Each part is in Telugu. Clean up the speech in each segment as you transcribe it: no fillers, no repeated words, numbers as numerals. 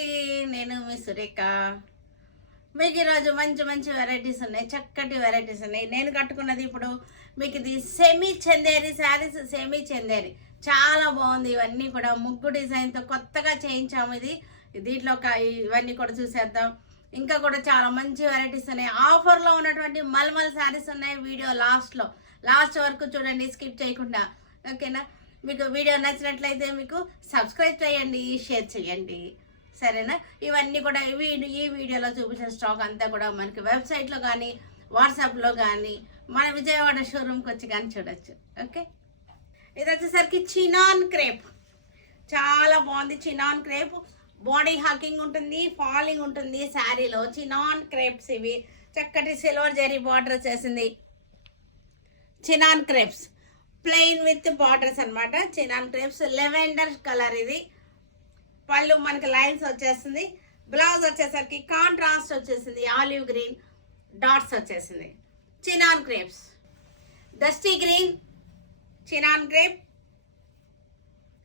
అండి, నేను మీ సురేఖ. మీకు ఈరోజు మంచి మంచి వెరైటీస్ ఉన్నాయి, చక్కటి వెరైటీస్ ఉన్నాయి. నేను కట్టుకున్నది ఇప్పుడు మీకు ఇది సెమీ చందేరి శారీస్. సెమీ చందేరి చాలా బాగుంది. ఇవన్నీ కూడా ముగ్గు డిజైన్తో కొత్తగా చేయించాము. దీంట్లో ఇవన్నీ కూడా చూసేద్దాం. ఇంకా కూడా చాలా మంచి వెరైటీస్ ఉన్నాయి. ఆఫర్లో ఉన్నటువంటి మల్మల్ శారీస్ ఉన్నాయి. వీడియో లాస్ట్ వరకు చూడండి, స్కిప్ చేయకుండా. ఓకేనా? మీకు వీడియో నచ్చినట్లయితే మీకు సబ్స్క్రైబ్ చేయండి, షేర్ చేయండి, సరేనా? ఇవన్నీ కూడా ఈ వీడియోలో చూపించిన స్టాక్ అంతా కూడా మనకి వెబ్సైట్లో కానీ వాట్సాప్లో కానీ మన విజయవాడ షోరూమ్కి వచ్చి కానీ చూడొచ్చు. ఓకే, ఇది వచ్చేసరికి చినాన్ క్రేప్. చాలా బాగుంది. చినాన్ క్రేప్ బాడీ హాకింగ్ ఉంటుంది, ఫాలింగ్ ఉంటుంది శారీలో. చినాన్ క్రేప్స్ ఇవి చక్కటి సిల్వర్ జరీ బార్డర్ వచ్చేసింది. చినాన్ క్రేప్స్ ప్లెయిన్ విత్ బార్డర్స్ అనమాట. Chinon crepes lavender colour. ఇది పళ్ళు మనకి లైన్స్ వచ్చేస్తుంది. బ్లౌజ్ వచ్చేసరికి కాంట్రాస్ట్ వచ్చేసింది, ఆలివ్ గ్రీన్ డాట్స్ వచ్చేసింది. Chinon crepes dusty green, chinon crepe,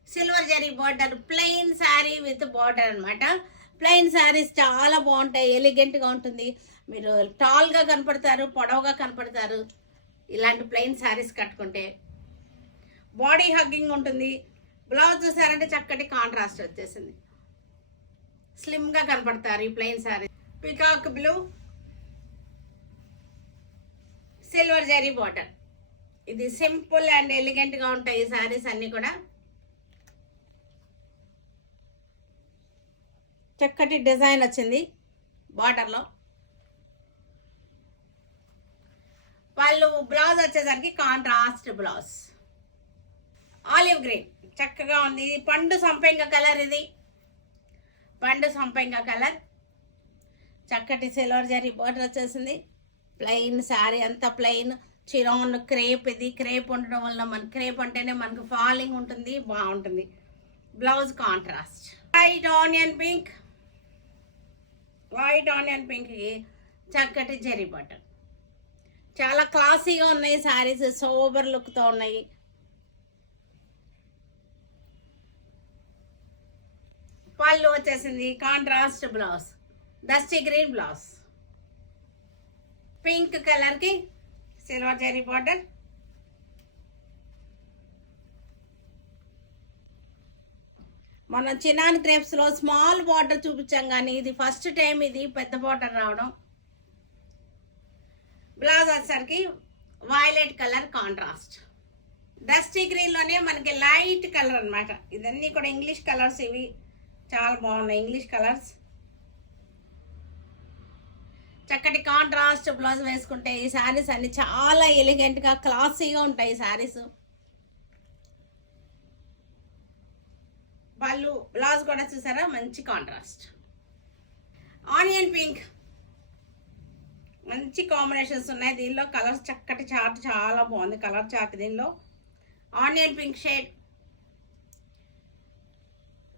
silver zari border, plain sari with border అనమాట. ప్లెయిన్ శారీస్ చాలా బాగుంటాయి, ఎలిగెంట్గా ఉంటుంది. మీరు టాల్గా కనపడతారు, పొడవుగా కనపడతారు ఇలాంటి ప్లెయిన్ శారీస్ కట్టుకుంటే. బాడీ హగ్గింగ్ ఉంటుంది. బ్లౌజ్ చూసారంటే చక్కటి కాంట్రాస్ట్ వచ్చేసింది, స్లిమ్గా కనపడతారు ఈ plain sari. Peacock blue, silver zari border. ఇది సింపుల్ అండ్ ఎలిగెంట్గా ఉంటాయి ఈ శారీస్ అన్నీ కూడా. చక్కటి డిజైన్ వచ్చింది బార్డర్లో. వాళ్ళు బ్లౌజ్ వచ్చేసరికి కాంట్రాస్ట్ బ్లౌజ్, ఆలివ్ గ్రీన్ చక్కగా ఉంది. ఇది పండు సంపెంగ కలర్. ఇది పండు సంపెంగ కలర్. చక్కటి సిల్వర్ జరీ బోర్డర్ వచ్చేసింది. ప్లెయిన్ శారీ అంతా ప్లెయిన్. Chinon crepe. ఇది క్రేప్ ఉండడం వల్ల మనకి క్రేప్ అంటేనే మనకు ఫాలింగ్ ఉంటుంది, బాగుంటుంది. Blouse contrast. White onion pink. White onion పింక్కి చక్కటి జరీ బోర్డర్. చాలా క్లాసీగా ఉన్నాయి శారీస్, సోబర్ లుక్తో ఉన్నాయి. పళ్ళు వచ్చేసింది contrast blouse, dusty green blouse. Pink కలర్కి సిల్వర్ జరీ బార్డర్. మనం చినాన్ క్రేప్స్లో స్మాల్ బార్డర్ చూపించాం, కానీ ఇది ఫస్ట్ టైం ఇది పెద్ద బార్డర్ రావడం. బ్లౌజ్ వచ్చేసరికి వైలెట్ కలర్ కాంట్రాస్ట్. డస్టీ గ్రీన్లోనే మనకి లైట్ కలర్ అనమాట. ఇదన్నీ కూడా ఇంగ్లీష్ కలర్స్. ఇవి చాలా బాగున్నాయి ఇంగ్లీష్ కలర్స్. చక్కటి కాంట్రాస్ట్ బ్లౌజ్ వేసుకుంటే ఈ శారీస్ అన్ని చాలా ఎలిగెంట్గా క్లాసీగా ఉంటాయి ఈ శారీస్. వాళ్ళు బ్లౌజ్ కూడా చూసారా, మంచి కాంట్రాస్ట్. ఆనియన్ పింక్, మంచి కాంబినేషన్స్ ఉన్నాయి దీనిలో. కలర్స్ చక్కటి చార్ట్, చాలా బాగుంది కలర్ చార్ట్ దీనిలో. Onion pink shade.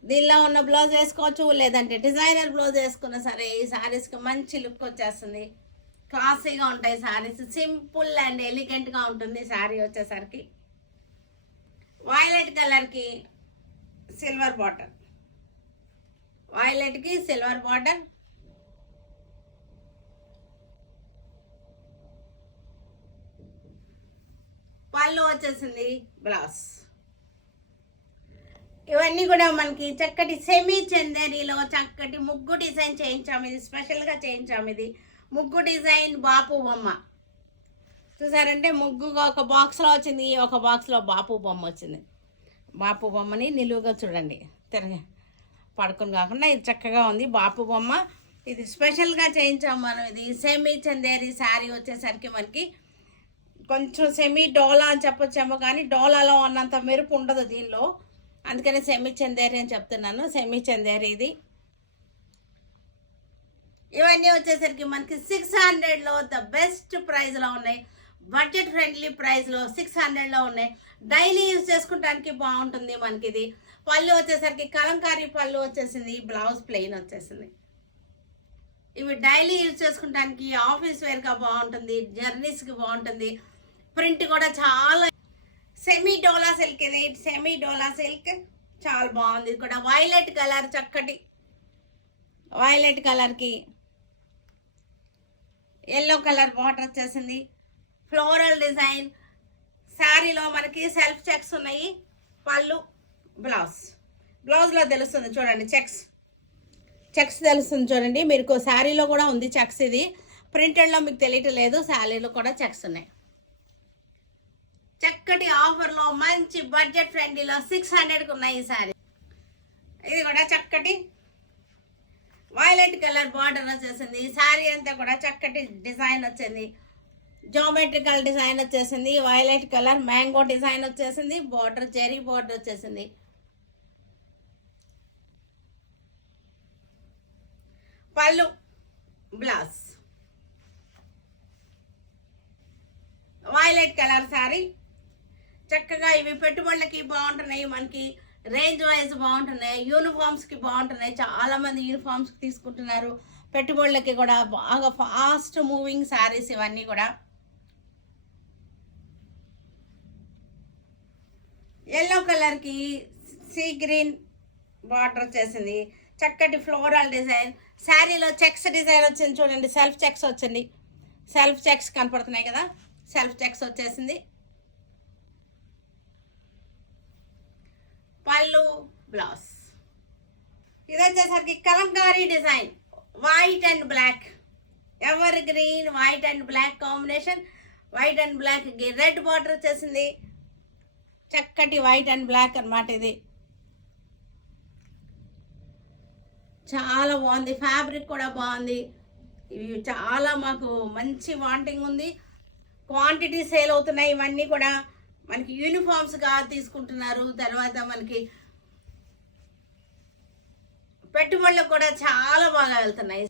దీనిలో ఉన్న బ్లౌజ్ వేసుకోవచ్చు, లేదంటే డిజైనర్ బ్లౌజ్ వేసుకున్నా సరే ఈ శారీస్కి మంచి లుక్ వచ్చేస్తుంది. క్లాసీగా ఉంటాయి శారీస్, సింపుల్ అండ్ ఎలిగెంట్గా ఉంటుంది శారీ వచ్చేసరికి. వైలెట్ కలర్కి సిల్వర్ బార్డర్. వైలెట్కి సిల్వర్ బార్డర్. పళ్ళు వచ్చేసింది, బ్లౌజ్. ఇవన్నీ కూడా మనకి చక్కటి సెమీ చందేరిలో చక్కటి ముగ్గు డిజైన్ చేయించాము. ఇది స్పెషల్గా చేయించాము. ఇది ముగ్గు డిజైన్ బాపు బొమ్మ. చూసారంటే ముగ్గుగా ఒక బాక్స్లో వచ్చింది, ఒక బాక్స్లో బాపు బొమ్మ వచ్చింది. బాపు బొమ్మని నిలువుగా చూడండి, తిరగ పడుకుని కాకుండా ఇది చక్కగా ఉంది బాపు బొమ్మ. ఇది స్పెషల్గా చేయించాము మనం. ఇది సెమీ చందేరి శారీ వచ్చేసరికి మనకి కొంచెం సెమీ డోలా అని చెప్పొచ్చేమో, కానీ డోలాలో ఉన్నంత మెరుపు ఉండదు దీనిలో, అందుకని సెమీ చందేరి అని చెప్తున్నాను. సెమీ చందేరి ఇది. ఇవన్నీ వచ్చేసరికి మనకి 600లో ద బెస్ట్ ప్రైస్లో ఉన్నాయి. బడ్జెట్ ఫ్రెండ్లీ ప్రైస్లో 600లో ఉన్నాయి. డైలీ యూజ్ చేసుకోవడానికి బాగుంటుంది మనకి ఇది. పళ్ళు వచ్చేసరికి కలంకారీ పళ్ళు వచ్చేసింది. బ్లౌజ్ ప్లెయిన్ వచ్చేసింది. ఇవి డైలీ యూజ్ చేసుకోవడానికి ఆఫీస్ వేర్గా బాగుంటుంది, జర్నీస్కి బాగుంటుంది. ప్రింట్ కూడా చాలా సెమీ డోలా సిల్క్. ఇది సెమీ డోలా సిల్క్ చాలా బాగుంది. ఇది కూడా వైలెట్ కలర్ చక్కటి వైలెట్ కలర్కి ఎల్లో కలర్ బార్డర్ వచ్చేసింది. Floral design. శారీలో మనకి సెల్ఫ్ చెక్స్ ఉన్నాయి. పళ్ళు, బ్లౌజ్లో తెలుస్తుంది చూడండి, చెక్స్ తెలుస్తుంది చూడండి. మీకు శారీలో కూడా ఉంది చెక్స్. ఇది ప్రింటెడ్లో మీకు తెలియట్లేదు, శారీలో కూడా చెక్స్ ఉన్నాయి. చక్కటి ఆఫర్లో మంచి బడ్జెట్ ఫ్రెండ్లీలో 600కి ఉన్నాయి ఈ శారీ. ఇది కూడా చక్కటి వైలెట్ కలర్ బార్డర్ వచ్చేసింది. శారీ అంతా కూడా చక్కటి డిజైన్ వచ్చింది. జామెట్రికల్ డిజైన్ వచ్చేసింది. వైలెట్ కలర్ మ్యాంగో డిజైన్ వచ్చేసింది. బార్డర్ జెరీ బార్డర్ వచ్చేసింది. పళ్ళు, బ్లౌజ్ వైలెట్ కలర్ శారీ. చక్కగా ఇవి పెట్టుబడులకి బాగుంటున్నాయి, మనకి రేంజ్ వైజ్ బాగుంటున్నాయి, యూనిఫామ్స్కి బాగుంటున్నాయి. చాలామంది యూనిఫామ్స్కి తీసుకుంటున్నారు. పెట్టుబడులకి కూడా బాగా ఫాస్ట్ మూవింగ్ శారీస్ ఇవన్నీ కూడా. ఎల్లో కలర్కి సీ గ్రీన్ బార్డర్ వచ్చేసింది. చక్కటి ఫ్లోరల్ డిజైన్. శారీలో చెక్స్ డిజైన్ వచ్చింది చూడండి, సెల్ఫ్ చెక్స్ వచ్చింది. సెల్ఫ్ చెక్స్ కనపడుతున్నాయి కదా, సెల్ఫ్ చెక్స్ వచ్చేసింది. పళ్ళు, బ్లౌజ్. ఇది వచ్చేసరికి Kalamkari design, white and black, evergreen white and black combination. White and black red border వచ్చేసింది. చక్కటి వైట్ అండ్ బ్లాక్ అన్నమాట. ఇది చాలా బాగుంది, ఫ్యాబ్రిక్ కూడా బాగుంది. ఇవి చాలా మాకు మంచి వాంటింగ్ ఉంది. క్వాంటిటీ సేల్ అవుతున్నాయి. ఇవన్నీ కూడా మనకి యూనిఫామ్స్గా తీసుకుంటున్నారు. తర్వాత మనకి పెట్టుబడులకు కూడా చాలా బాగా వెళ్తున్నాయి.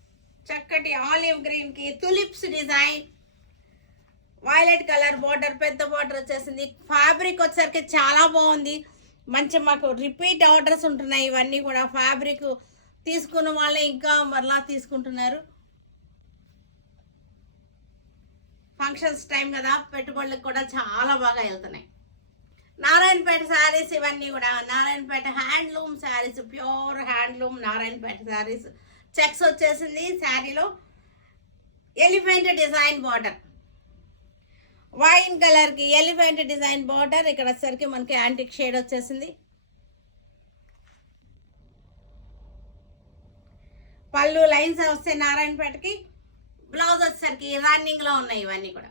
చక్కటి ఆలివ్ గ్రీన్కి tulips design, violet colour border, పెద్ద బార్డర్ వచ్చేసింది. ఫ్యాబ్రిక్ వచ్చేసరికి చాలా బాగుంది. మంచి మాకు రిపీట్ ఆర్డర్స్ ఉంటున్నాయి. ఇవన్నీ కూడా ఫ్యాబ్రిక్ తీసుకున్న వాళ్ళే ఇంకా మరలా తీసుకుంటున్నారు. ఫంక్షన్స్ టైం కదా, పెట్టుబడులకు కూడా చాలా బాగా వెళ్తున్నాయి. నారాయణపేట శారీస్ ఇవన్నీ కూడా Narayanpet handloom saris, pure handloom Narayanpet saris. Checks వచ్చేసింది. శారీలో ఎలిఫెంట్ డిజైన్ బార్డర్, వైన్ కలర్కి ఎలిఫెంట్ డిజైన్ బార్డర్. ఇక్కడ వచ్చేసరికి మనకి యాంటిక్ షేడ్ వచ్చేసింది. పళ్ళు లైన్స్ వస్తాయి నారాయణపేటకి. బ్లౌజ్ వచ్చేసరికి రన్నింగ్లో ఉన్నాయి ఇవన్నీ కూడా.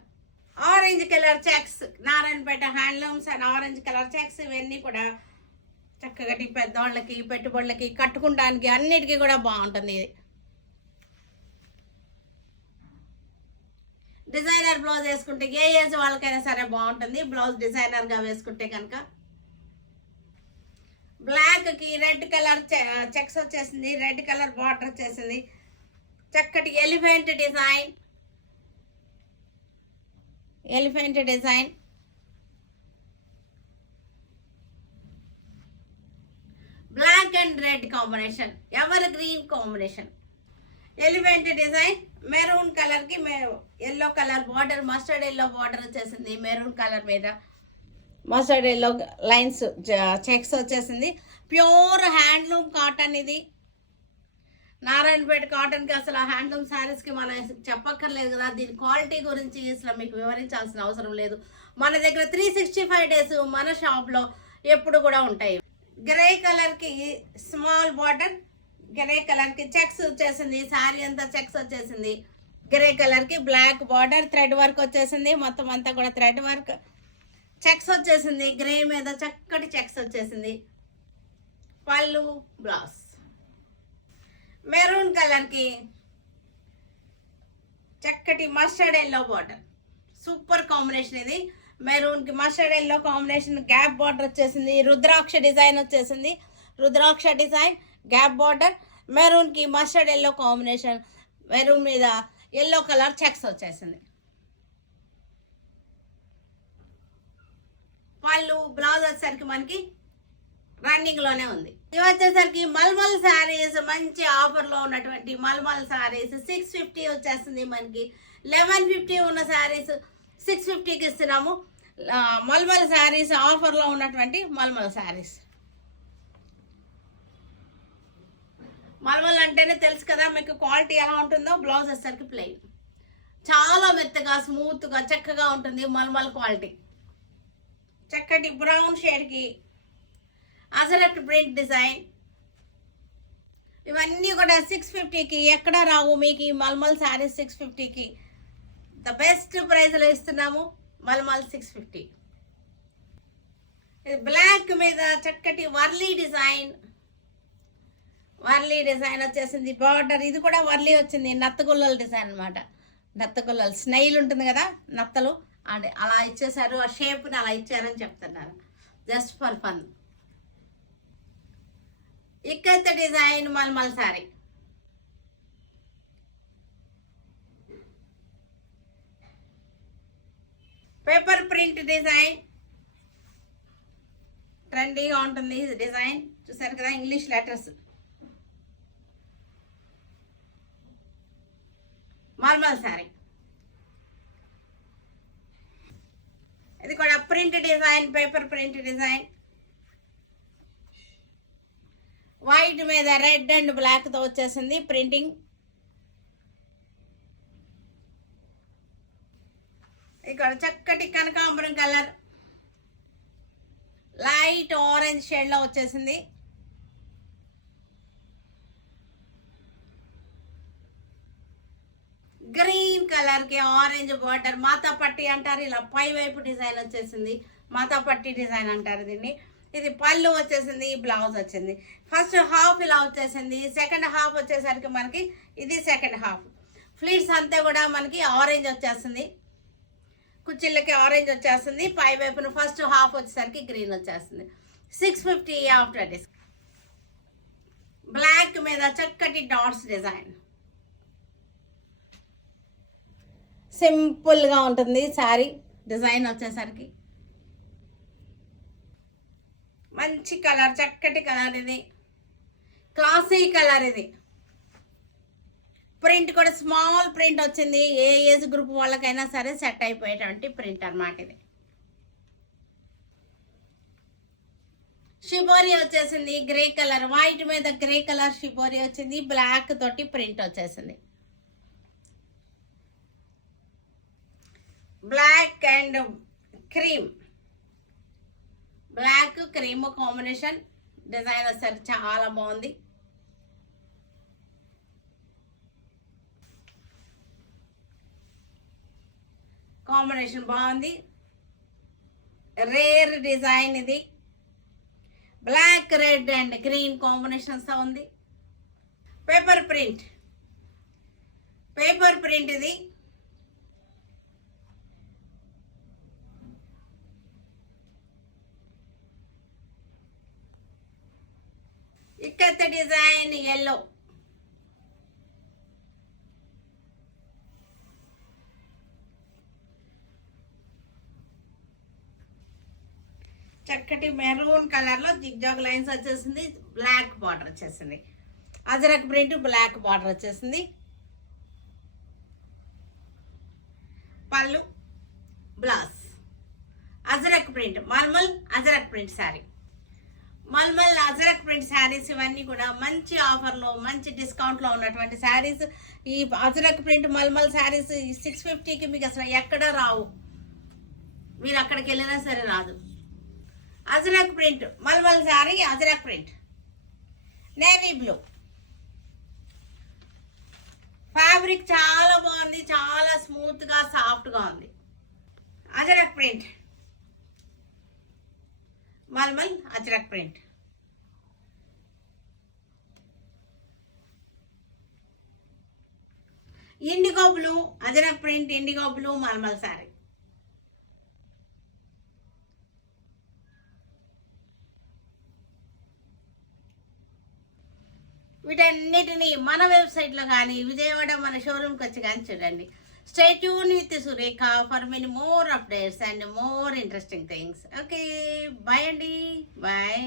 Orange colour checks, Narayanpet handlooms and orange colour checks. ఇవన్నీ కూడా చక్కగా పెద్దవాళ్ళకి పెట్టుబడులకి కట్టుకోవడానికి అన్నిటికీ కూడా బాగుంటుంది. ఇది డిజైనర్ బ్లౌజ్ వేసుకుంటే ఏ ఏజ్ వాళ్ళకైనా సరే బాగుంటుంది. బ్లౌజ్ డిజైనర్గా వేసుకుంటే కనుక. బ్లాక్కి రెడ్ కలర్ చెక్స్ వచ్చేసింది. రెడ్ కలర్ బార్డర్ వచ్చేసింది. చక్కటి elephant design, black and red combination, ever green combination. Elephant design, maroon కలర్కి yellow colour border, mustard yellow border వచ్చేసింది. మెరూన్ కలర్ మీద మస్టర్డ్ ఎల్లో లైన్స్ చెక్స్ వచ్చేసింది. Pure handloom cotton. ఇది నారాయణపేట కాటన్కి అసలు హ్యాండ్లూమ్ శారీస్కి మనం చెప్పక్కర్లేదు కదా. దీని క్వాలిటీ గురించి అసలు మీకు వివరించాల్సిన అవసరం లేదు. మన దగ్గర 365 డేస్ మన షాప్లో ఎప్పుడు కూడా ఉంటాయి. గ్రే కలర్కి స్మాల్ బార్డర్, గ్రే కలర్కి చెక్స్ వచ్చేసింది. శారీ అంతా చెక్స్ వచ్చేసింది. గ్రే కలర్కి బ్లాక్ బార్డర్, థ్రెడ్ వర్క్ వచ్చేసింది. మొత్తం అంతా కూడా థ్రెడ్ వర్క్, చెక్స్ వచ్చేసింది. గ్రే మీద చక్కటి చెక్స్ వచ్చేసింది. పళ్ళు, బ్లౌజ్. మెరూన్ కలర్కి చక్కటి mustard yellow border, super combination. ఇది మెరూన్కి mustard yellow combination, gap border వచ్చేసింది. రుద్రాక్ష డిజైన్ వచ్చేసింది. రుద్రాక్ష డిజైన్, గ్యాప్ బార్డర్, మెరూన్కి మస్టర్డ్ ఎల్లో కాంబినేషన్. మెరూన్ మీద ఎల్లో కలర్ చెక్స్ వచ్చేసింది. పళ్ళు, బ్లౌజ్ వచ్చేసరికి మనకి రన్నింగ్ లోనే ఉంది. ఇవి వచ్చేసరికి మల్మల్ శారీస్, మంచి ఆఫర్ లో ఉన్నటువంటి మల్మల్ శారీస్ 650 వచ్చేస్తుంది. మనకి 1150 ఉన్న శారీస్ 650కి ఇస్తున్నాము. మల్మల్ శారీస్ ఆఫర్ లో ఉన్నటువంటి మల్మల్ శారీస్. మల్మల్ అంటే అంటేనే తెలుసు కదా మీకు క్వాలిటీ ఎలా ఉంటుందో. బ్లౌజ్ వచ్చేసరికి ప్లెయిన్, చాలా మెత్తగా స్మూత్గా చక్కగా ఉంటుంది. మల్మల్ క్వాలిటీ, చక్కటి బ్రౌన్ షేడ్కి అజరక్ ప్రింట్ డిజైన్. ఇవన్నీ కూడా 650కి ఎక్కడ రావు మీకు. ఈ మల్మల్ శారీస్ 650కి ద బెస్ట్ ప్రైస్లో ఇస్తున్నాము. మల్మల్ 650. ఇది బ్లాక్ మీద చక్కటి వర్లీ డిజైన్. వర్లీ డిజైన్ వచ్చేసింది. బార్డర్ ఇది కూడా వర్లీ వచ్చింది. నత్తగుల్లల డిజైన్ అనమాట. నత్తగుల్లలు స్నైల్ ఉంటుంది కదా, నత్తలు అండ్ అలా ఇచ్చేసారు. ఆ షేప్ని అలా ఇచ్చారని చెప్తున్నారు, just for fun. Ikat design mulmul sari. Paper print design ట్రెండీగా ఉంటుంది. ఇది డిజైన్ చూసారు కదా, ఇంగ్లీష్ లెటర్స్. మల్మల్ సారీ. ఇది కూడా print design, paper print design. White మీద రెడ్ అండ్ బ్లాక్ తో వచ్చేసింది ప్రింటింగ్. ఇక్కడ చక్కటి కనకాంబరం కలర్, లైట్ ఆరెంజ్ షేడ్ లో వచ్చేసింది. గ్రీన్ కలర్ కి ఆరెంజ్ బార్డర్, మాతా పట్టి అంటారు. ఇలా పై వైపు డిజైన్ వచ్చేసింది, మాతా పట్టి డిజైన్ అంటారు దీన్ని. ఇది పళ్ళు వచ్చేసింది, బ్లౌజ్ వచ్చింది. ఫస్ట్ హాఫ్ ఇలా వచ్చేసింది. సెకండ్ హాఫ్ వచ్చేసరికి మనకి ఇది సెకండ్ హాఫ్. ఫ్లీట్స్ అంతా కూడా మనకి ఆరెంజ్ వచ్చేస్తుంది, కుచ్చిళ్ళకి ఆరెంజ్ వచ్చేస్తుంది. పై వైపున ఫస్ట్ హాఫ్ వచ్చేసరికి గ్రీన్ వచ్చేస్తుంది. 650 ఆఫ్టర్ డిస్కౌంట్. బ్లాక్ మీద చక్కటి డాట్స్ డిజైన్. సింపుల్గా ఉంటుంది శారీ డిజైన్ వచ్చేసరికి. మంచి కలర్, చక్కటి కలర్. ఇది క్లాసీ కలర్. ఇది ప్రింట్ కూడా స్మాల్ ప్రింట్ వచ్చింది. ఏ ఏజ్ గ్రూప్ వాళ్ళకైనా సరే సెట్ అయిపోయేటువంటి ప్రింట్ అన్నమాట. ఇది షిబోరి వచ్చేసింది, గ్రే కలర్. వైట్ మీద గ్రే కలర్ షిబోరి వచ్చింది. బ్లాక్ తోటి ప్రింట్ వచ్చేసింది. Black and cream, black cream combination design వచ్చేసరికి చాలా బాగుంది. కాంబినేషన్ బాగుంది. రేర్ డిజైన్ ఇది. Black, red and green combinations తో ఉంది. పేపర్ ప్రింట్, పేపర్ ప్రింట్ ఇది. Ikat design yellow. చక్కటి మెరూన్ కలర్ లో జిగ్జాగ్ లైన్స్ వచ్చేసింది. బ్లాక్ బార్డర్ వచ్చేసింది. అజరక్ ప్రింట్ బ్లాక్ బార్డర్ వచ్చేసింది. పళ్ళు, blouse. Ajrak print mulmul ajrak print sari. Mulmul ajrak print saris ఇవన్నీ కూడా మంచి ఆఫర్లో, మంచి డిస్కౌంట్లో ఉన్నటువంటి శారీస్. ఈ అజరక్ ప్రింట్ మల్మల్ శారీస్ 650కి మీకు అసలు ఎక్కడా రావు. మీరు అక్కడికి వెళ్ళినా సరే రాదు. Ajrak print mulmul sari, ajrak print navy blue. Fabric చాలా బాగుంది, చాలా స్మూత్గా సాఫ్ట్గా ఉంది. Ajrak print mulmul ajrak print. Indigo blue ajrak print, indigo blue mulmul sari. వీటన్నిటిని మన వెబ్సైట్లో కానీ విజయవాడ మన షోరూమ్కి వచ్చి కానీ చూడండి. Stay tune with Surekha for many more updates and more interesting things. Okay, bye అండి, బాయ్.